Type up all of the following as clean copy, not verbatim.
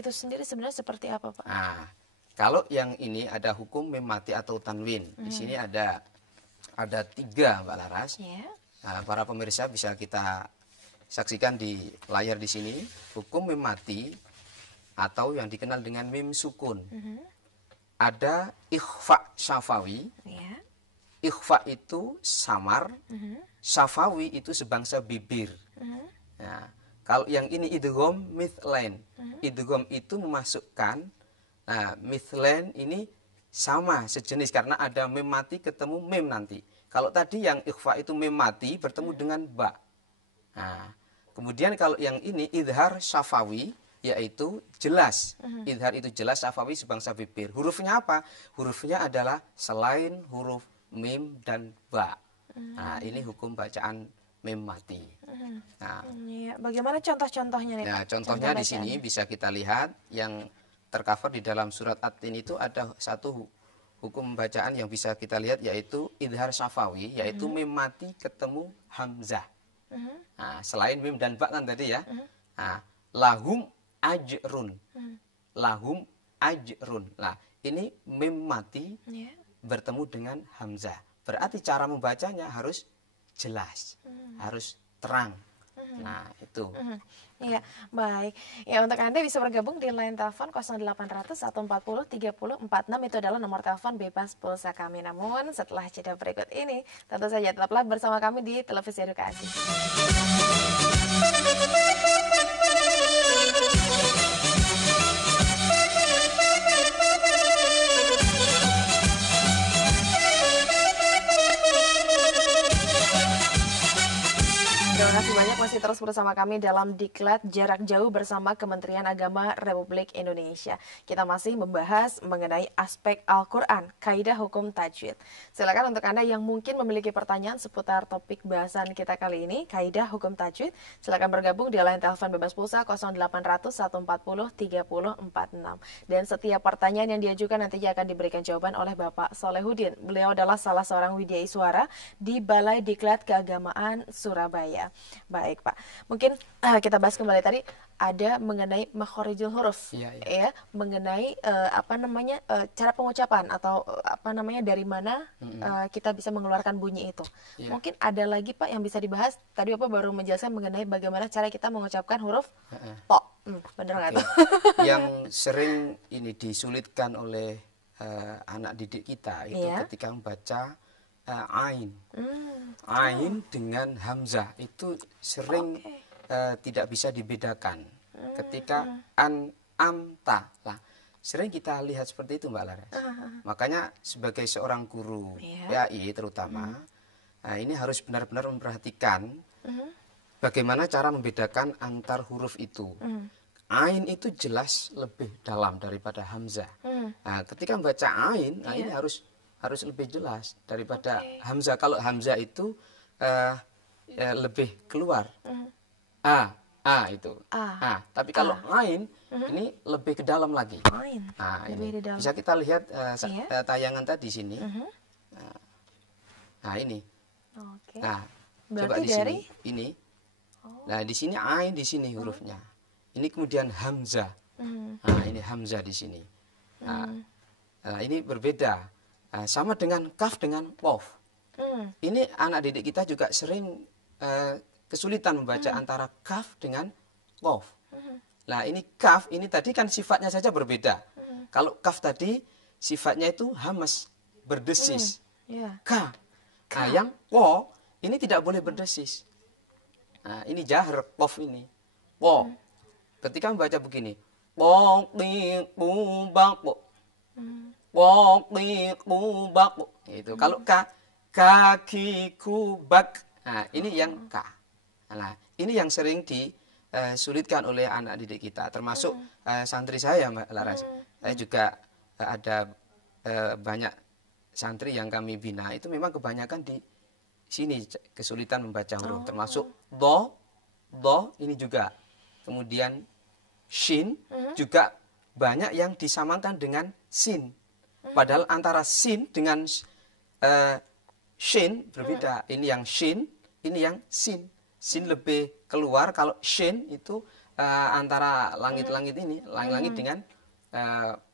itu sendiri sebenarnya seperti apa, Pak? Nah, kalau yang ini ada hukum mim mati atau tanwin. Di sini ada 3, Mbak Laras. Ya. Nah, para pemirsa bisa kita saksikan di layar di sini. Hukum mim mati atau yang dikenal dengan mim sukun. Ada ikhfa syafawi. Ya. Ikhfa itu samar. Syafawi itu sebangsa bibir. Nah, kalau yang ini idgham mithlain. Idgham itu memasukkan, nah mithlain ini sama sejenis karena ada mim mati ketemu mim nanti. Kalau tadi yang ikhfa itu mim mati bertemu dengan ba. Nah, kemudian kalau yang ini idhar syafawi yaitu jelas. Idhar itu jelas, syafawi sebangsa bibir. Hurufnya apa? Hurufnya adalah selain huruf mim dan ba. Nah, ini hukum bacaan mim mati. Nah, Ya. Bagaimana contoh-contohnya nih, nah Pak? contohnya Contoh di sini bacaannya. bisa kita lihat yang tercover di dalam surat At-Tin itu ada satu hukum bacaan yang bisa kita lihat yaitu idhar syafawi, yaitu mim mati ketemu hamzah. Nah, selain mim dan ba kan tadi ya. Nah, lahum ajrun. Lahum ajrun. Nah, ini mim mati Ya. bertemu dengan hamzah. Berarti cara membacanya harus jelas, harus terang. Nah, itu. Iya, baik. Ya, untuk Anda bisa bergabung di line telepon 0800 140 30 46. Itu adalah nomor telepon bebas pulsa kami. Namun setelah jeda berikut ini, tentu saja tetaplah bersama kami di Televisi Edukasi. Terima kasih banyak masih terus bersama kami dalam Diklat Jarak Jauh bersama Kementerian Agama Republik Indonesia. Kita masih membahas mengenai aspek Al-Quran, kaidah hukum tajwid. Silakan untuk Anda yang mungkin memiliki pertanyaan seputar topik bahasan kita kali ini, kaidah hukum tajwid, silakan bergabung di line telepon bebas pulsa 0800 140 30 46. Dan setiap pertanyaan yang diajukan nantinya akan diberikan jawaban oleh Bapak Solehudin. Beliau adalah salah seorang widyai suara di Balai Diklat Keagamaan Surabaya. Baik, Pak. Mungkin kita bahas kembali tadi ada mengenai makhorijul huruf, Iya, iya. ya, mengenai cara pengucapan atau dari mana kita bisa mengeluarkan bunyi itu. Iya. Mungkin ada lagi, Pak, yang bisa dibahas. Tadi Bapak baru menjelaskan mengenai bagaimana cara kita mengucapkan huruf to. Bener nggak Oke. tuh? Yang sering ini disulitkan oleh anak didik kita itu Iya. ketika membaca ain. Ain dengan hamzah itu sering tidak bisa dibedakan. Ketika amta lah, sering kita lihat seperti itu, Mbak Laras. Makanya sebagai seorang guru PAI terutama, ini harus benar-benar memperhatikan bagaimana cara membedakan antar huruf itu. Ain itu jelas lebih dalam daripada hamzah. Nah, ketika membaca ain, ini harus lebih jelas daripada hamzah. Kalau hamzah itu lebih keluar. Itu. Tapi kalau ain ini lebih ke dalam lagi. Ain. Nah, Lebih ini di dalam. bisa kita lihat tayangan tadi sini. Nah, ini. Oke. Nah, coba Berarti di dari sini ini. Nah, di sini ain, di sini hurufnya. Ini kemudian hamzah. Nah, ini hamzah di sini. Nah, ini berbeda. Sama dengan kaf dengan waf. Ini anak didik kita juga sering kesulitan membaca antara kaf dengan waf. Nah, ini kaf, ini tadi kan sifatnya saja berbeda. Kalau kaf tadi sifatnya itu hamas, berdesis. Ka. Nah, yang wo ini tidak boleh berdesis. Nah, ini jahr, waf ini. Wo. Ketika membaca begini. Wong, dik, bubak, wo. Wong, dik, bubak, wo. Itu. Kalau ka, kaki, kubak. Nah, ini yang ka. Nah, ini yang sering disulitkan oleh anak didik kita. Termasuk santri saya, Mbak Laras. Saya juga ada banyak santri yang kami bina. Itu memang kebanyakan di sini kesulitan membaca huruf. Termasuk do ini juga. Kemudian shin juga banyak yang disamakan dengan sin. Padahal antara sin dengan shin berbeda. Ini yang shin, ini yang sin. Sin lebih keluar, kalau shin itu antara langit-langit ini, langit-langit dengan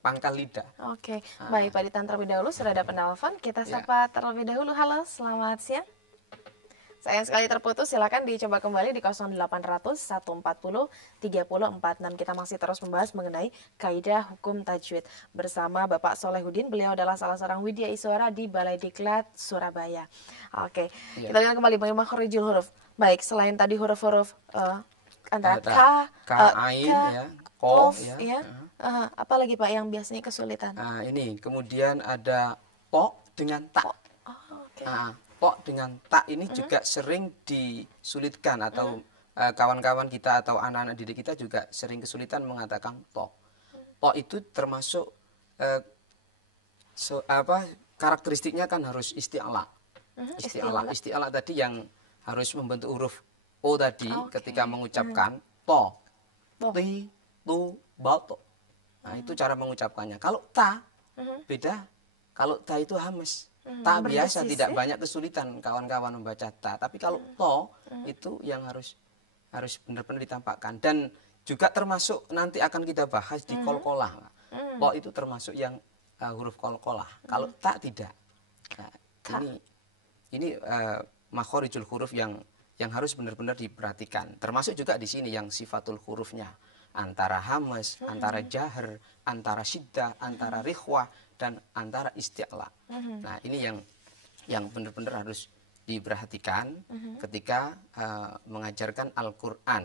pangkal lidah. Oke, baik Pak Ditan, terlebih dahulu sudah ada penelpon. Kita sapa terlebih dahulu. Halo, selamat siang. Sayang sekali terputus, silakan dicoba kembali di 0800 140 3046. Kita masih terus membahas mengenai kaidah hukum tajwid bersama Bapak Solehudin. Beliau adalah salah seorang widya iswara di Balai Diklat Surabaya. Oke, kita lihat kembali mengenai makhorijul huruf. Baik, selain tadi huruf-huruf antara K, ain, ya, ko, ya. Apa lagi Pak yang biasanya kesulitan? Ini kemudian ada po dengan tak. Po dengan tak ini juga sering disulitkan atau kawan-kawan kita atau anak-anak didik kita juga sering kesulitan mengatakan po. Po itu termasuk karakteristiknya kan harus isti'ala. Isti'ala tadi yang harus membentuk huruf o tadi ketika mengucapkan to, ti, tu, ba, to. Nah, itu cara mengucapkannya. Kalau ta beda. Kalau ta itu hamas. Ta biasa tidak banyak kesulitan kawan-kawan membaca ta, tapi kalau to itu yang harus benar-benar ditampakkan, dan juga termasuk nanti akan kita bahas di kolkolah. To itu termasuk yang huruf kolkolah. Kalau ta tidak. Nah, ini makhorijul huruf yang harus benar-benar diperhatikan. Termasuk juga di sini yang sifatul hurufnya, antara hamas, antara jahar, antara syiddah, antara rikhwah, dan antara isti'la. Nah, ini yang benar-benar harus diperhatikan ketika mengajarkan Al-Qur'an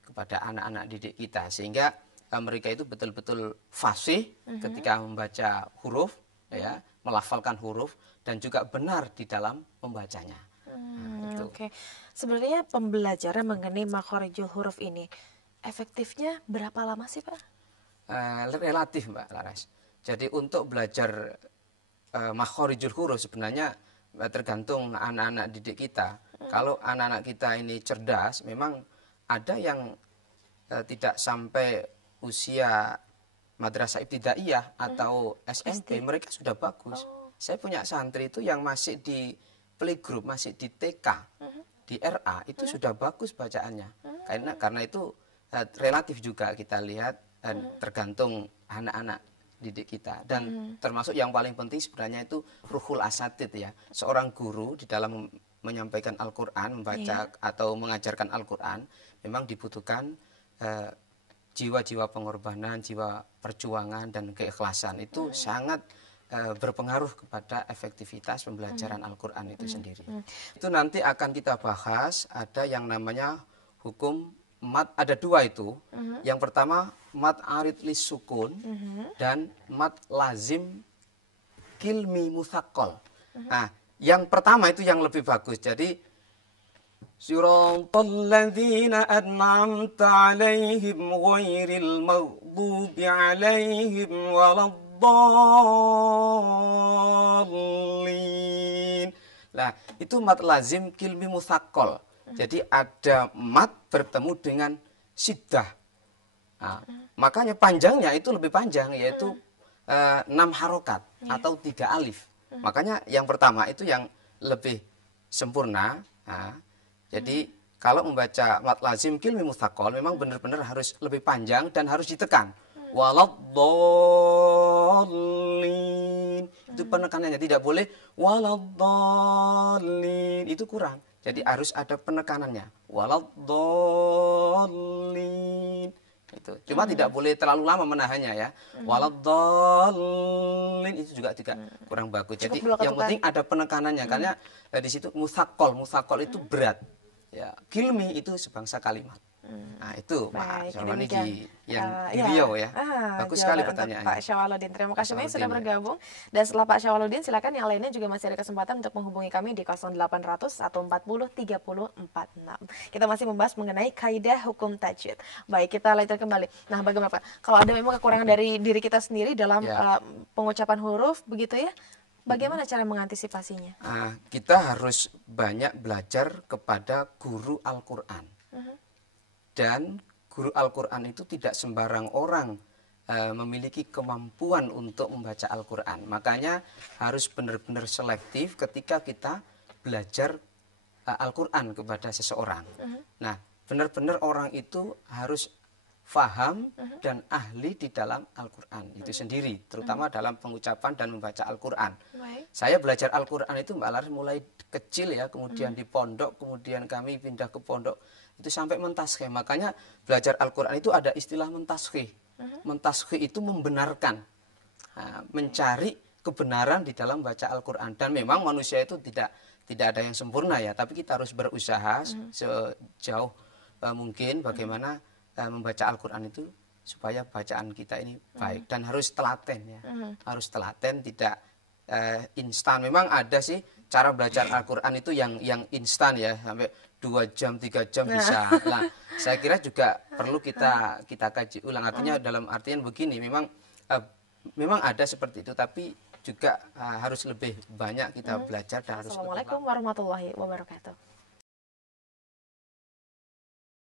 kepada anak-anak didik kita, sehingga mereka itu betul-betul fasih ketika membaca huruf, ya, melafalkan huruf, dan juga benar di dalam membacanya. Oke. Sebenarnya pembelajaran mengenai makhorijul huruf ini efektifnya berapa lama sih Pak? Relatif Mbak Laras. Jadi untuk belajar makhorijul huruf sebenarnya tergantung anak-anak didik kita. Kalau anak-anak kita ini cerdas, memang ada yang tidak sampai usia madrasah ibtidaiyah atau SMP, mereka sudah bagus. Saya punya santri itu yang masih di playgroup, masih di TK, di RA, itu sudah bagus bacaannya. Karena itu relatif juga kita lihat, tergantung anak-anak didik kita, dan termasuk yang paling penting sebenarnya itu ruhul asatid, ya, seorang guru di dalam menyampaikan Al-Quran, membaca atau mengajarkan Al-Quran, memang dibutuhkan jiwa-jiwa pengorbanan, jiwa perjuangan, dan keikhlasan. Itu sangat berpengaruh kepada efektivitas pembelajaran Al-Quran itu sendiri. Itu nanti akan kita bahas, ada yang namanya hukum mat, ada dua itu. Yang pertama mat arid lis sukun dan mat lazim kilmi musaqqal. Nah, yang pertama itu yang lebih bagus. Jadi siratal ladzina an'amta 'alaihim ghairil maghdubi 'alaihim waladdallin. Nah, itu mat lazim kilmi musaqqal. Jadi ada mat bertemu dengan syiddah. Nah, makanya panjangnya itu lebih panjang, yaitu 6 harokat atau 3 alif. Makanya yang pertama itu yang lebih sempurna. Nah, jadi kalau membaca mat lazim kilmi musaqqal memang benar-benar harus lebih panjang dan harus ditekan. Waladdallin. Itu penekanannya, tidak boleh waladdallin. Itu kurang. Jadi harus ada penekanannya. Waladdallin. Itu. Cuma tidak boleh terlalu lama menahannya, ya. Waladdallin itu juga kurang bagus. Jadi yang penting ada penekanannya, karena di situ musaqqal itu berat. Ya, kilmi itu sebangsa kalimat. Nah, itu Pak Syawaludin di Riau, ya. Bagus sekali pertanyaannya. Pak Syawaludin, terima kasih banyak sudah bergabung. Dan setelah Pak Syawaludin, silakan yang lainnya juga masih ada kesempatan untuk menghubungi kami di 0800 140 3046. Kita masih membahas mengenai kaidah hukum tajwid. Baik, kita lanjutkan kembali. Nah, bagaimana Pak? Kalau ada memang kekurangan dari diri kita sendiri dalam pengucapan huruf, begitu ya? Bagaimana cara mengantisipasinya? Kita harus banyak belajar kepada guru Al-Quran. Dan guru Al-Quran itu tidak sembarang orang memiliki kemampuan untuk membaca Al-Quran. Makanya harus benar-benar selektif ketika kita belajar Al-Quran kepada seseorang. Nah, benar-benar orang itu harus faham dan ahli di dalam Al-Quran itu sendiri, terutama dalam pengucapan dan membaca Al-Quran. Saya belajar Al-Quran itu Mbak Laras mulai kecil ya, kemudian di pondok, kemudian kami pindah ke pondok, itu sampai mentaskih. Makanya belajar Al-Quran itu ada istilah mentaskih. Mentaskih itu membenarkan, mencari kebenaran di dalam baca Al-Quran. Dan memang manusia itu tidak ada yang sempurna ya, tapi kita harus berusaha sejauh mungkin bagaimana membaca Al-Quran itu supaya bacaan kita ini baik, dan harus telaten ya, harus telaten, tidak instan. Memang ada sih cara belajar Al-Quran itu yang instan ya, sampai 2 jam 3 jam bisa. Nah, saya kira juga perlu kita kaji ulang, artinya dalam artian begini, memang ada seperti itu, tapi juga harus lebih banyak kita belajar dan harus. Assalamualaikum warahmatullahi wabarakatuh.